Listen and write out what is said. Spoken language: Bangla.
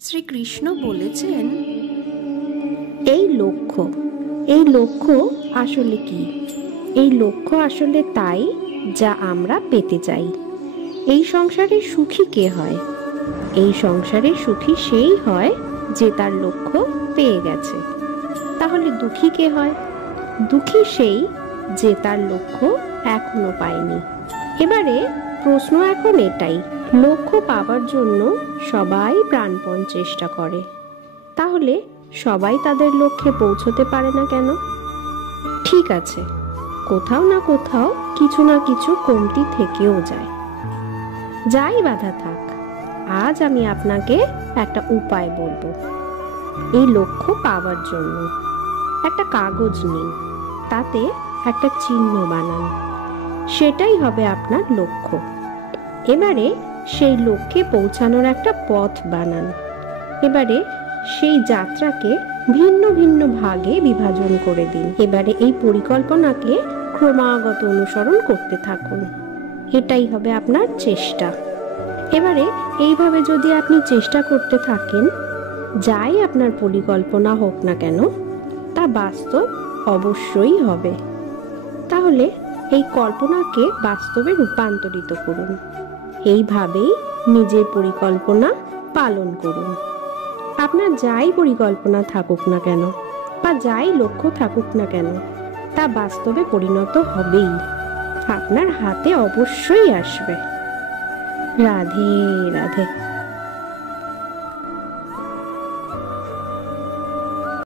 শ্রীকৃষ্ণ বলেছেন, এই লক্ষ্য আসলে কি? এই লক্ষ্য আসলে তাই যা আমরা পেতে চাই। এই সংসারে সুখী কে হয়? এই সংসারে সুখী সেই হয় যে তার লক্ষ্য পেয়ে গেছে। তাহলে দুঃখী কে হয়? দুঃখী সেই যে তার লক্ষ্য এখনো পায়নি। এবারে প্রশ্ন এখন এটাই, লক্ষ্য পাওয়ার জন্য সবাই প্রাণপণ চেষ্টা করে, তাহলে সবাই তাদের লক্ষ্যে পৌঁছতে পারে না কেন? ঠিক আছে, কোথাও না কোথাও কিছু না কিছু কমতি থেকেও যায়। যাই বাধা থাক, আজ আমি আপনাকে একটা উপায় বলবো। এই লক্ষ্য পাওয়ার জন্য একটা কাগজ নিন, তাতে একটা চিহ্ন বানান, সেটাই হবে আপনার লক্ষ্য। এবারে সেই লক্ষ্যে পৌঁছানোর একটা পথ বানান। এবারে সেই যাত্রাকে ভিন্ন ভিন্ন ভাগে বিভাজন করে দিন। এবারে এই পরিকল্পনাকে ক্রমাগত অনুসরণ করতে থাকুন। এটাই হবে আপনার চেষ্টা। এবারে এইভাবে যদি আপনি চেষ্টা করতে থাকেন, যাই আপনার পরিকল্পনা হোক না কেন, তা বাস্তব অবশ্যই হবে। তাহলে এই কল্পনাকে বাস্তবে রূপান্তরিত করুন। এইভাবেই নিজের পরিকল্পনা পালন করুন। আপনার যাই পরিকল্পনা থাকুক না কেন বা যাই লক্ষ্য থাকুক না কেন, তা বাস্তবে পরিণত হবেই, আপনার হাতে অবশ্যই আসবে। রাধে রাধে।